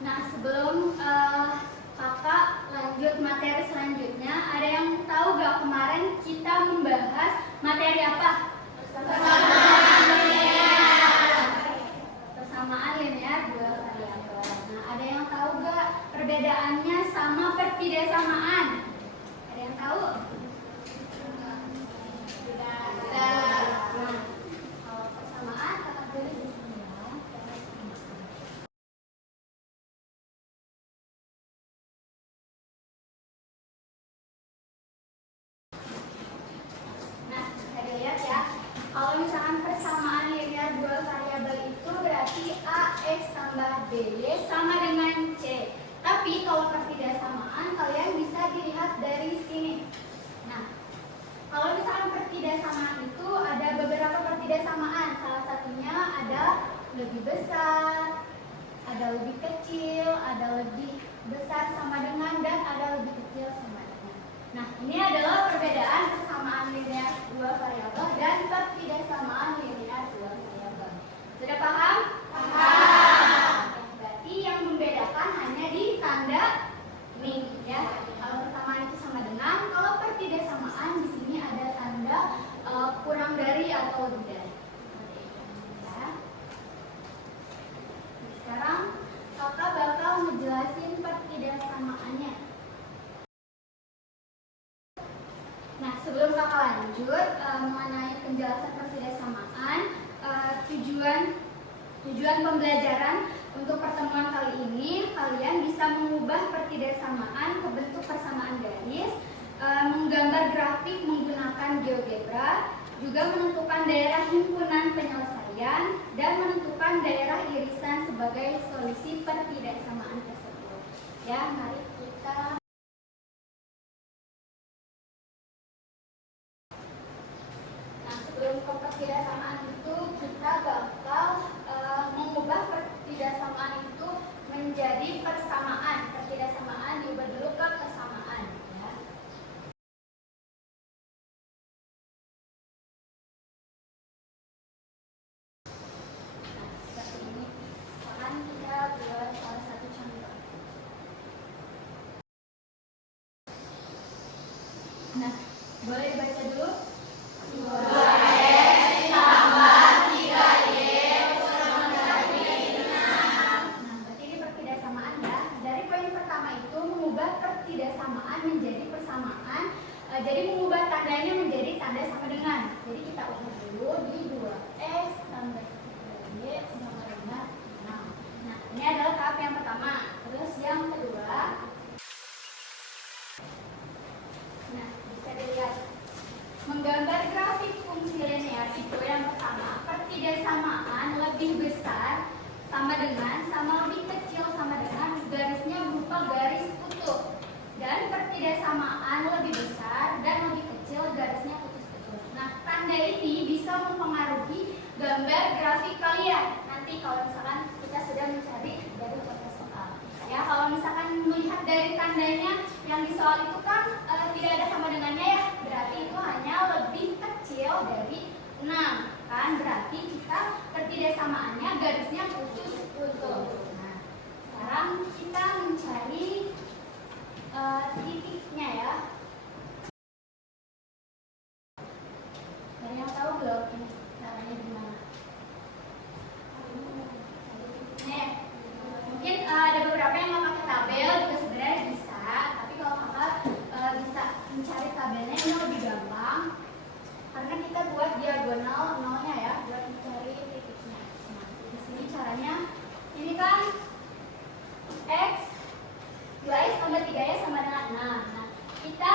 Nah, sebelum kakak lanjut materi selanjutnya, ada yang tahu gak kemarin kita membahas materi apa? Persamaan linear dua variabel. Nah, ada yang tahu gak perbedaannya sama pertidaksamaan? Ada yang tahu? Kalau persamaan, kakak tulis di sini ya. Nah, bisa dilihat ya. Kalau misalkan persamaan linear dua variabel itu berarti AX tambah BY sama dengan C. Tapi kalau pertidaksamaan kalian bisa dilihat dari sini. Nah, kalau misalkan pertidaksamaan itu ada beberapa pertidaksamaan. Salah satunya ada lebih besar, ada lebih kecil, ada lebih besar sama dengan, dan ada lebih kecil sama dengan. Nah, ini adalah perbedaan persamaan linear dua variabel dan pertidaksamaan linear dua variabel. Sudah paham? Paham. Berarti yang membedakan hanya di tanda ini ya. Kalau persamaan itu sama dengan, kalau pertidaksamaan di sini ada tanda kurang dari atau lebih dari. Ya. Sekarang kakak bakal ngejelasin pertidaksamaannya. Nah, sebelum kakak lanjut mengenai penjelasan pertidaksamaan, tujuan pembelajaran untuk pertemuan kali ini, kalian bisa mengubah pertidaksamaan ke bentuk persamaan garis, menggambar grafik menggunakan GeoGebra, juga menentukan daerah himpunan penyelesaian, dan menentukan daerah irisan sebagai solusi pertidaksamaan tersebut. Ya, mari kita. Nah, sebelum ke pertidaksamaan itu, kita bakal mengubah pertidaksamaan itu menjadi persamaan. Pertidaksamaan diubah dulu ke kesamaan. Ya. Nah, seperti ini. Sekarang kita buat salah satu contoh. Nah, boleh dibaca dulu? 2X tambah 3Y kurang dari 6. Nah, berarti ini pertidaksamaan ya. Dari poin pertama itu mengubah pertidaksamaan menjadi persamaan. Jadi mengubah tandanya menjadi tanda sama dengan. Jadi kita ubah dulu di 2X tambah 3Y sama dengan 6. Nah, ini adalah tahap yang pertama. Terus yang kedua. Nah, bisa dilihat. Menggambar grafik fungsi linear itu yang pertama, pertidaksamaan lebih besar sama dengan, sama lebih kecil sama dengan, garisnya berupa garis kutub. Dan pertidaksamaan lebih besar dan lebih kecil, garisnya putus-putus. Nah, tanda ini bisa mempengaruhi gambar grafik kalian. Nanti kalau misalkan kita sudah mencari dari contoh soal. Ya, kalau misalkan melihat dari tandanya yang di soal itu kan tidak ada sama dengannya ya, berarti itu hanya lebih kecil dari 6 kan, berarti kita pertidaksamaannya garisnya putus-putus. Nah, sekarang kita mencari titiknya ya. Ada yang tahu belum ini caranya gimana? Nih, mungkin ada beberapa yang nggak pakai tabel juga sebenarnya bisa, tapi kalau kakak bisa mencari tabelnya ini lebih gampang karena kita buat diagonal nolnya ya buat mencari titiknya. Nah, di sini caranya ini kan X 2X tambah 3Y sama dengan 6. Nah, kita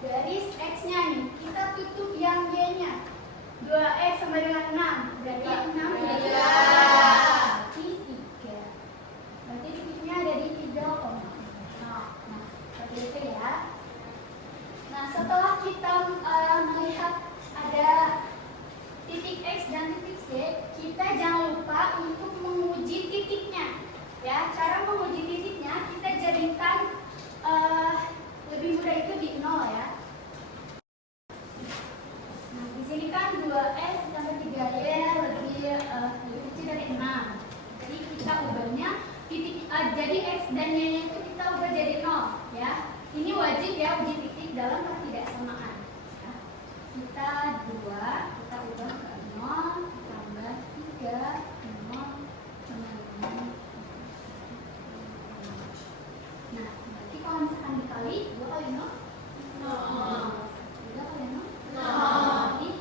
garis X-nya nih, kita tutup yang Y-nya. 2X sama dengan 6, berarti 6 berarti 3. Berarti titiknya ada di 3,0. Nah, seperti itu ya. Nah, setelah kita melihat ada titik X dan titik Y, kita jangan lupa untuk menguji titiknya. Ya, cara menguji titiknya kita jadikan lebih mudah itu di 0 ya. Nah, di sini kan 2X tambah 3Y lebih kecil dari 6. Jadi kita ubahnya jadi X dan Y-nya itu kita ubah jadi 0 ya. Ini wajib ya uji titik dalam ketidaksamaan. Ya. Kita 2, kita ubah ke 0 tambah 3, 0 sama dengan. Nah, berarti kalau misalkan dikali 2 kali 0, 0. 3 kali 0, 0. Berarti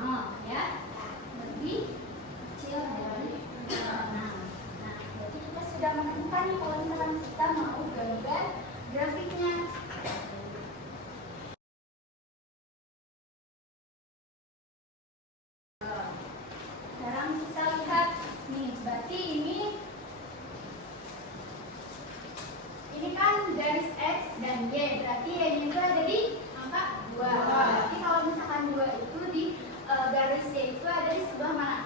0 ya. Lebih kecil dari 0. Nah, berarti kita sudah menemukan nih kalau misalkan kita mau gambar grafiknya. Sekarang kita lihat nih, berarti ini kan garis X dan Y, berarti Y-nya itu ada di angka 2. Berarti kalau misalkan 2 itu di garis Y itu ada di sebelah mana?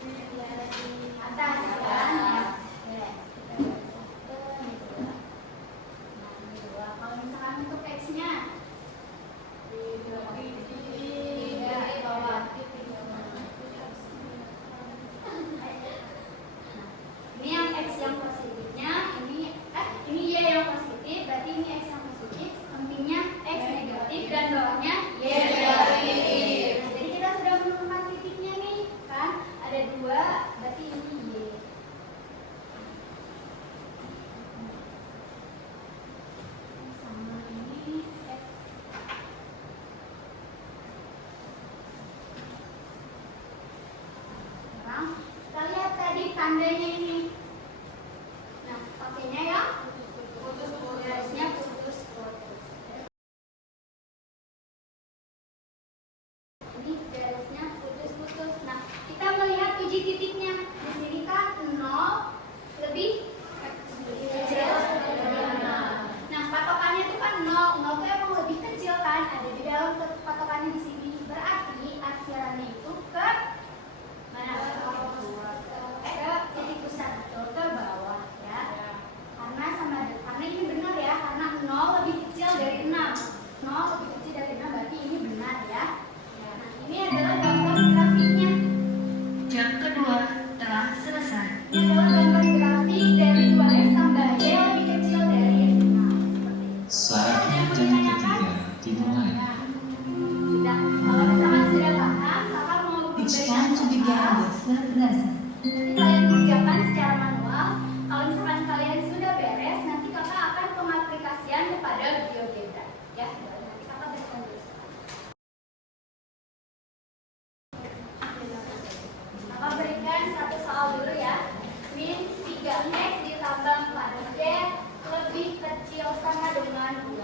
Ada di atas kan? Ya. Oke. Kita garis 1, ini 2. Nah, ini 2. Kalau misalkan untuk X-nya di bawah. Ini yang X yang positifnya, ini Y yang positif, berarti ini X yang positif, sampingnya X negatif dan bawahnya Y negatif. Nah, jadi kita sudah menemukan titiknya nih, kan? Ada 2, berarti ini Y. Sama ini X. Sekarang kita lihat tadi tandanya ini. Nah, pakainya ya garisnya putus-putus. Ini garisnya putus-putus. Nah, kita melihat uji titiknya. Di sini kan 0 lebih kecil dari 0. Nah, patokannya itu kan 0. 0 itu emang lebih kecil kan? Ada di dalam patokannya di sini. Berarti akhirannya itu ke mana? Ke titik pusat atau ke bawah ya. Karena ini benar ya, karena 0 lebih kecil dari 6. 0 lebih kecil dari 6 berarti ini benar ya. Nah, ini adalah gambar grafiknya. Jam kedua telah selesai. Ini adalah gambar grafik dari 2X tambah Y lebih kecil dari 6. Seperti itu. Saatnya jam ketiga dimulai. Sudah, kalau misalkan sudah paham, kakak mau It's berikan time to begin soal. the third lesson. Nanti kalian kerjakan secara manual. Kalau misalkan kalian sudah beres, nanti kakak akan pengaplikasian kepada GeoGebra. Ya, nanti kakak berikan dulu. Kakak berikan satu soal dulu ya. Min 3X ditambah 4Y lebih kecil sama dengan 2.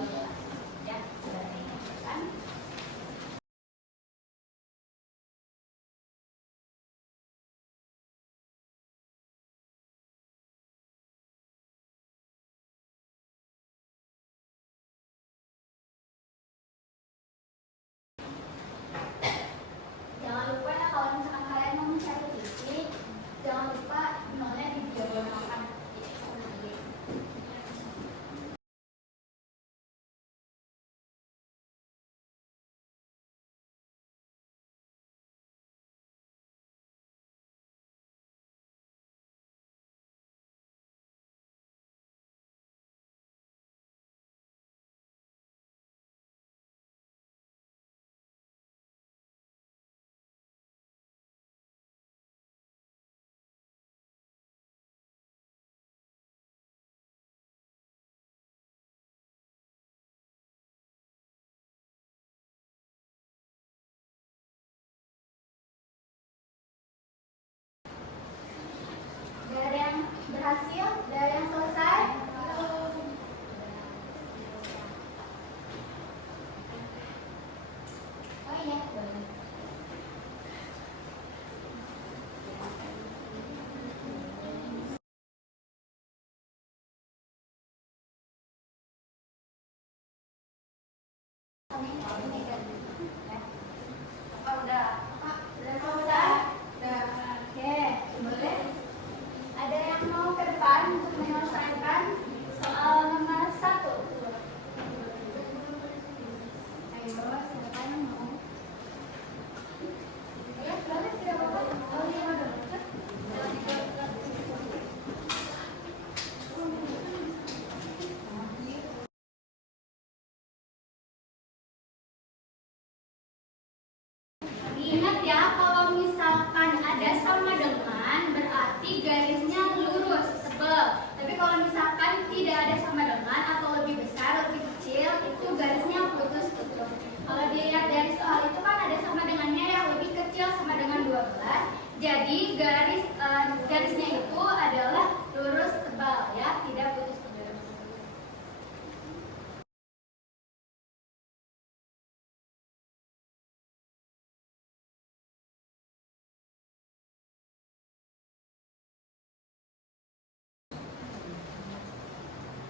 Apa udah? Udah selesai? Udah. Oke, boleh. Ada yang mau ke depan untuk menyelesaikan soal nomor 1? Ayo, siapa yang mau? Ya, boleh, tidak apa-apa. Oh, iya, udah. Ingat ya, kalau misalkan ada sama dengan berarti garisnya lurus, tebal. Tapi kalau misalkan tidak ada sama dengan atau lebih besar, lebih kecil, itu garisnya putus-putus. Kalau dilihat dari soal itu kan ada sama dengannya yang lebih kecil sama dengan 12. Jadi garisnya itu adalah lurus tebal ya, tidak putus-putus.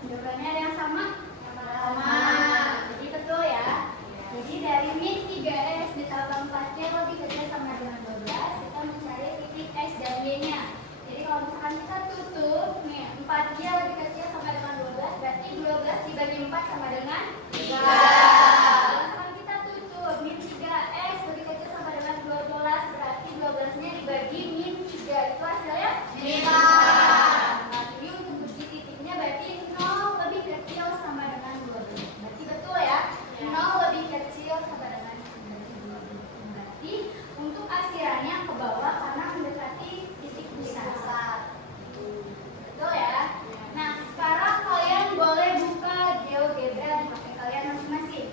Jawabannya ada yang sama? Sama. Jadi betul ya. Jadi dari min 3x ditambah 4y lebih kecil sama dengan 12, kita mencari titik x dan y-nya. Jadi kalau misalkan kita tutup, nih 4y lebih kecil sama dengan 12, berarti 12 dibagi 4 sama dengan 3. Kalau misalkan kita tutup, min 3x lebih kecil sama dengan 12, berarti 12-nya dibagi min 3. Itu hasilnya 5. Berarti 0 lebih kecil sama dengan 12. Berarti betul ya? 0 lebih kecil sama dengan 12. Berarti untuk asirannya ke bawah karena mendekati titik pusat. Betul ya? Nah, sekarang kalian boleh buka GeoGebra di HP kalian masing-masing.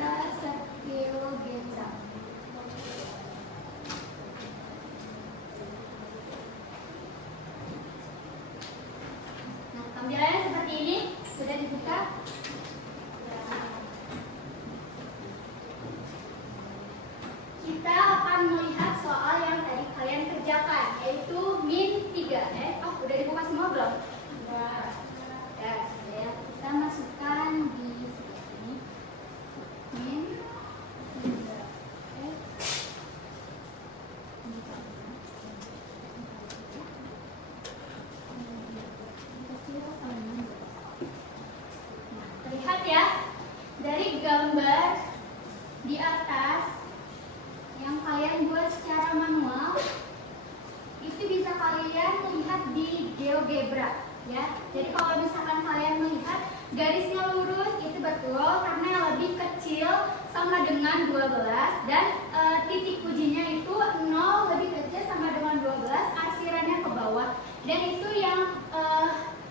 Dasar GeoGebra. Tampilannya seperti ini, sudah dibuka. Kita akan melihat soal yang tadi kalian kerjakan, yaitu min 3x. Oh, udah dibuka semua belum? Sudah. Ya, sudah. Kita masukkan di sini. Min 3x. Lihat ya, dari gambar di atas yang kalian buat secara manual, itu bisa kalian lihat di GeoGebra ya. Jadi kalau misalkan kalian melihat garisnya lurus, itu betul karena lebih kecil sama dengan 12 dan titik ujinya itu 0 lebih kecil sama dengan 12, arsirannya ke bawah. Dan itu yang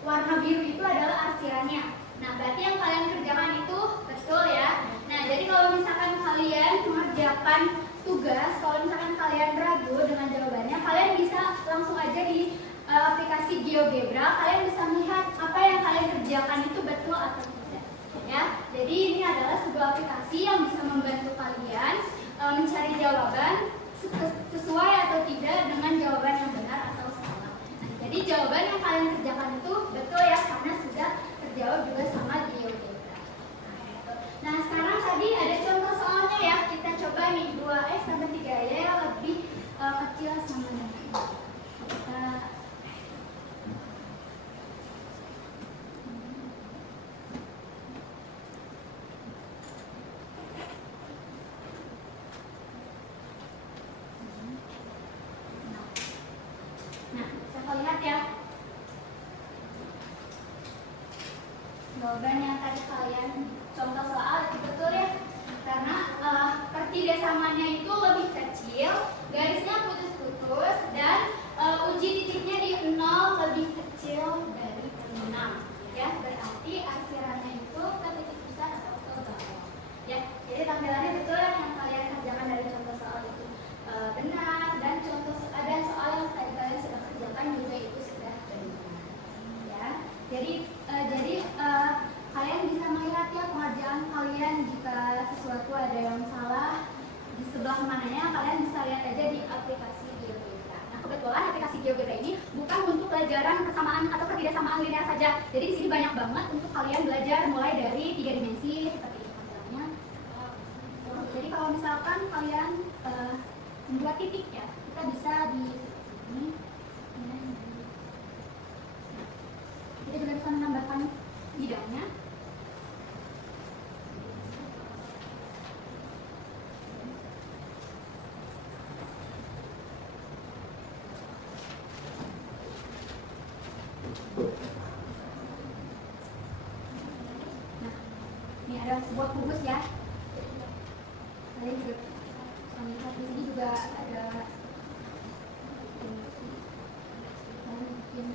warna biru itu adalah arsirannya. Nah, berarti yang kalian kerjakan itu betul ya. Nah, jadi kalau misalkan kalian mengerjakan tugas, kalau misalkan kalian ragu dengan jawabannya, kalian bisa langsung aja di aplikasi GeoGebra. Kalian bisa melihat apa yang kalian kerjakan itu betul atau tidak. Ya, jadi ini adalah sebuah aplikasi yang bisa membantu kalian mencari jawaban sesuai atau tidak dengan jawaban yang benar atau salah. Nah, jadi jawaban yang kalian kerjakan itu betul ya, karena sudah terjawab juga sama GeoGebra. Nah, sekarang tadi ada contoh soalnya ya. Kita coba nih 2x tambah 3y lebih kecil sama dengan kita. Nah, bisa lihat ya. Jawaban yang tadi kalian contoh soal itu betul ya, karena pertidasamannya itu lebih kecil, garisnya putus-putus, dan uji titiknya di 0 lebih kecil dari 6 ya, berarti arsirannya itu ke titik pusat atau ke bawah ya. Jadi tampilannya betul yang kalian kerjakan dari contoh soal itu benar, dan soal yang tadi kalian sudah kerjakan juga itu sudah benar ya. Jadi kalian bisa melihat ya pengerjaan kalian, jika sesuatu ada yang salah di sebelah mananya, kalian bisa lihat aja di aplikasi GeoGebra. Nah, kebetulan aplikasi GeoGebra ini bukan untuk pembelajaran persamaan atau ketidaksamaan linear saja. Jadi di sini banyak banget untuk kalian belajar mulai dari 3 dimensi seperti itu tampilannya. Jadi kalau misalkan kalian membuat titik ya, kita bisa di sini. Kita juga bisa menambahkan bidangnya. Nah, ini ada sebuah kubus ya. Kalian juga bisa melihat di sini juga ada bikin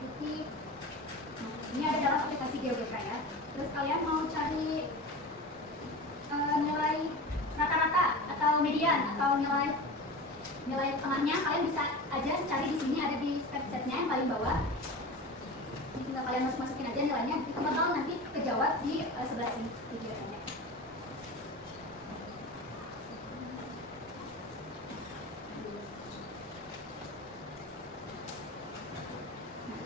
titik. Nah, ini ada dalam aplikasi GeoGebra ya. Terus kalian mau cari nilai rata-rata atau median atau nilai tengahnya, kalian bisa aja cari di sini, ada di websitenya yang paling bawah. Ini tinggal kalian masukin aja nilainya, bakal nanti kejawab di sebelah sini videonya.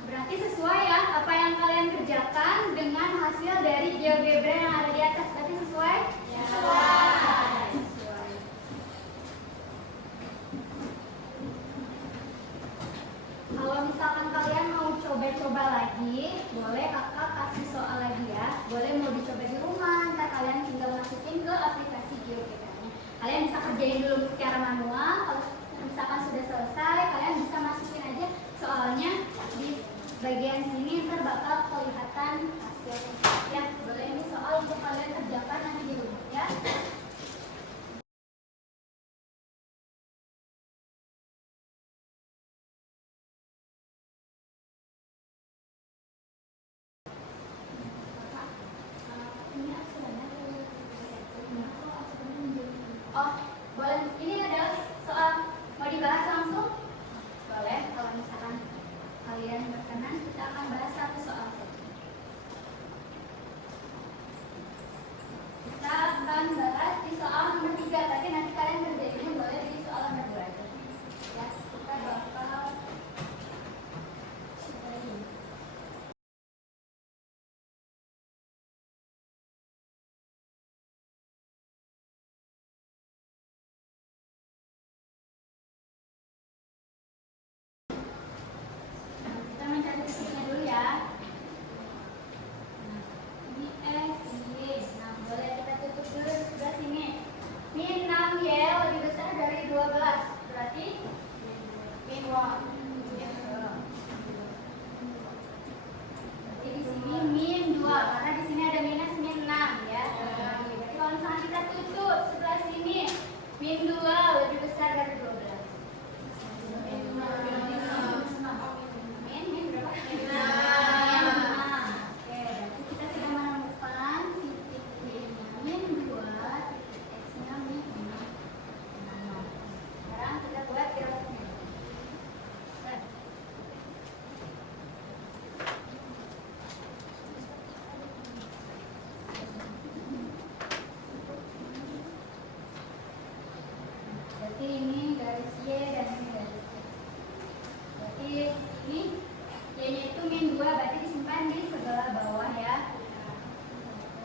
Berarti sesuai ya apa yang kalian kerjakan dengan hasil dari GeoGebra yang ada di atas. Berarti sesuai? Ya. Sesuai. Kalau misalkan kalian mau coba-coba lagi, boleh kakak kasih soal lagi ya. Boleh mau dicoba di rumah, ntar kalian tinggal masukin ke aplikasi GeoGebra-nya. Kalian bisa kerjain dulu secara manual. Kalau misalkan sudah selesai, kalian bisa masukin aja soalnya di bagian sini, ntar bakal kelihatan hasilnya ya. Boleh, ini soal untuk kalian kerjakan nanti di rumah ya. Oh, boleh. Ini adalah soal mau dibahas langsung? Boleh, kalau misalkan kalian berkenan, kita akan bahas satu soal saja. Kita akan bahas di soal nomor 3, tapi nanti kalian kerjainnya boleh di soal nomor 2 aja. Ya, kita bakal mencari titiknya dulu ya. Nah, ini S, ini Y. Nah, boleh kita tutup dulu di sebelah sini. Min 6Y lebih besar dari 12. Berarti min 1. Berarti di sini min 2 karena di sini ada minus min 6 ya. Berarti kalau misalnya kita tutup sebelah sini, min 2 lebih besar dari 12. Min 6. Berarti ini garis Y dan ini garis Y. Berarti ini Y-nya itu min 2, berarti disimpan di sebelah bawah ya.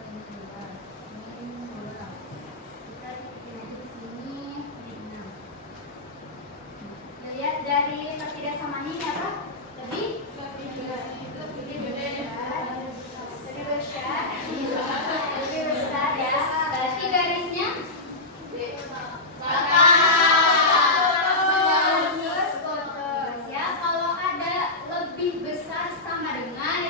Min 2. Kita bikin aja di sini min 6. Lihat dari ketidaksamaannya ini apa? Lebih besar. Lebih besar ya. Berarti garisnya ya, kalau ada lebih besar sama dengan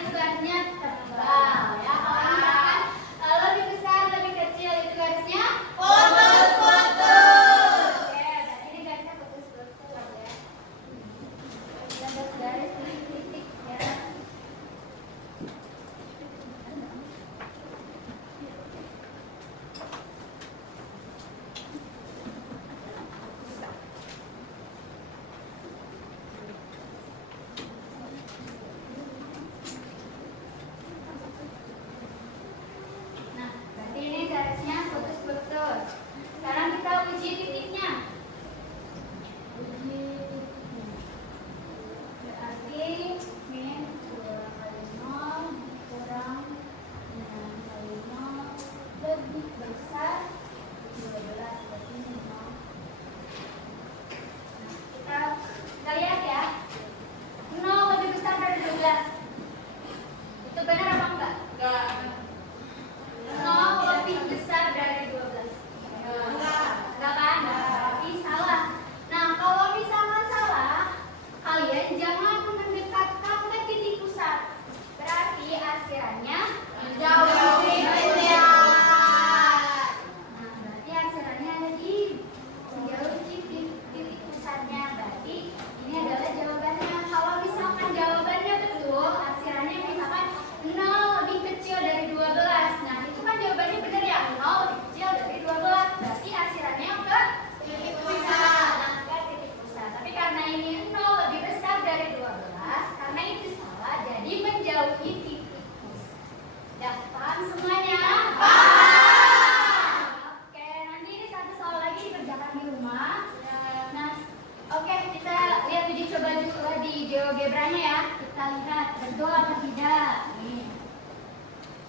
algebranya ya. Kita lihat betul atau tidak. Nih.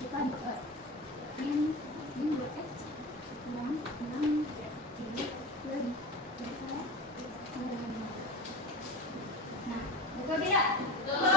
Kita ini 2x 6 nah, betul tidak? Betul.